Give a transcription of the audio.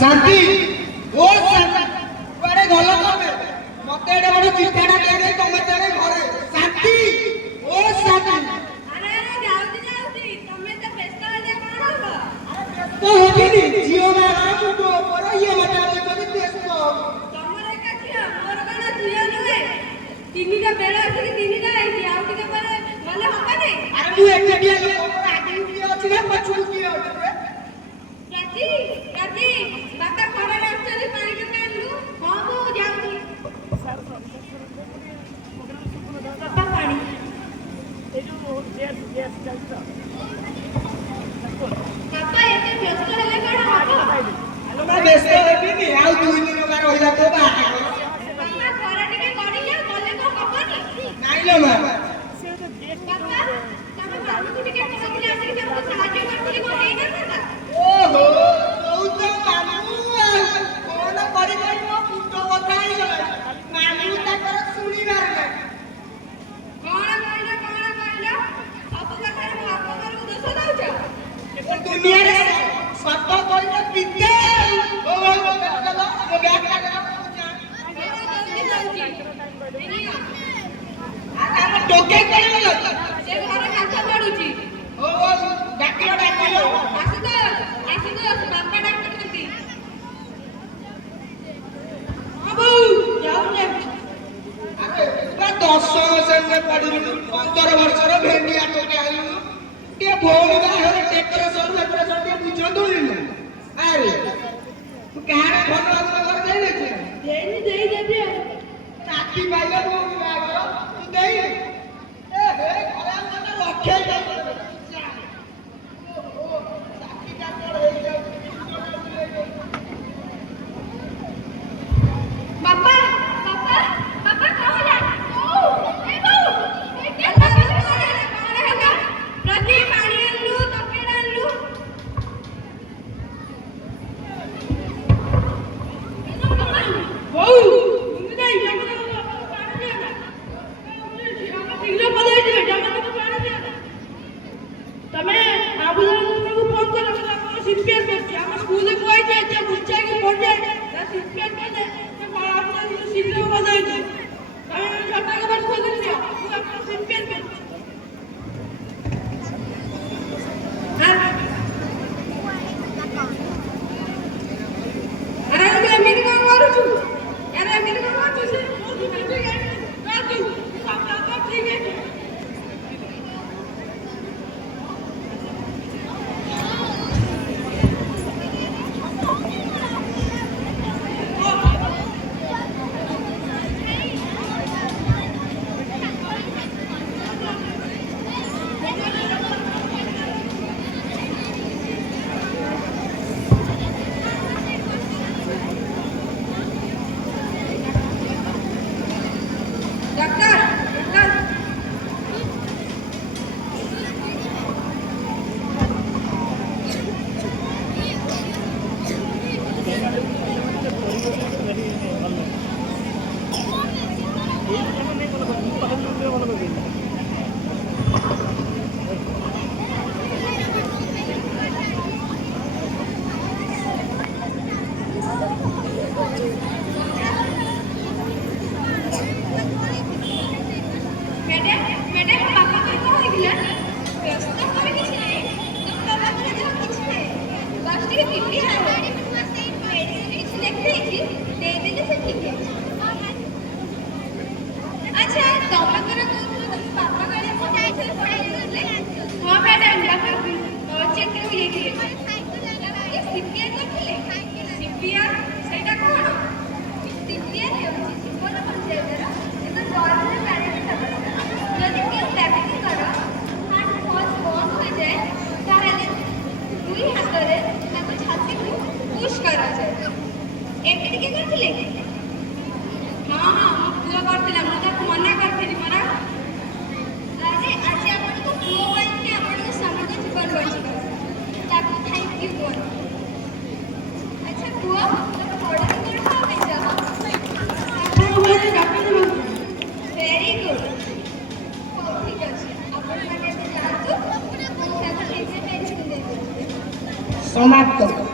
शांति ओ शांति बड़े गल तमे मते एडे बड़ चिट्ठाटा देगे तमे तेरे घरे शांति ओ शांति अरे अरे जाउती तमे तो व्यस्त हो जा कोन हो तो होगी नी जियो में आ तो पर ये मत आवे कदी व्यस्त तमरे का छिया मोर कोन जियो नुए तीनटा बेला आसी तीनटा आइसी आउ टिके पर गले होबा नै अरे मु एकटिया लोक आगे की अछि ना पछु की अछि राती राती बाता खरा रास्ते पानी के कांडू हां मु जाउती बापा पानी ए जो गैस चलता बापा एते व्यस्त हेले कोन हबो हेलो मैं व्यस्त हेबी नी आउ दुई दिन का रहिला तो बा बापा खरा टिके करिया गले को हबनी नाइ लो मां बापा तमे बाबू टिके कहतिले आसी के हमको सहायता करथिले को हेइ ना ओहो तो मामू कोन करी करी मो पुटो କଥା ही गला मामू ताकर सुनिबार नै कोन कहला सब कथा रे बाप कर दोष दउछ दुनिया रे सत कइले पिते ओ चलो ये बैग लगा हम टोके करे गलो से घर काछ पडुची ओ डाकिलो आसी तो बापा डाक्टर करती अबू जाऊ ले अरे बा 10 वर्ष में पड़ी 15 वर्ष रो भेंडिया टोके आइलु के भोनी बा हरे टेकर सब एप्रेशन के बुझो दोली ना अरे तू कहां फोन कर दे ले देनी देई देबे ताकी पाइले भोनी बा करो तू देई ए हे खरा मन रखे जा पापा पापा पापा कहला ओ ए बो ए के कहला प्रति पानी आनलु तपेड़ आनलु ओ नहीं जमा पानी आना हम तीनों बोले जे जमा तो पानी आना तमे बाबूजी को फोन कर हम सिपियर करछि हम स्कूल को आई जे जे बुच्चा के पड़ जाए ता सिपियर कर दे तो आपने सिपियर हो जाए तमे छाता के बात खोल दिया तू अपना सिपियर कर अरे मेरे को मारू तू अरे मेरे को मारू से तू ठीक है कर तू सब ठीक है समाप्त।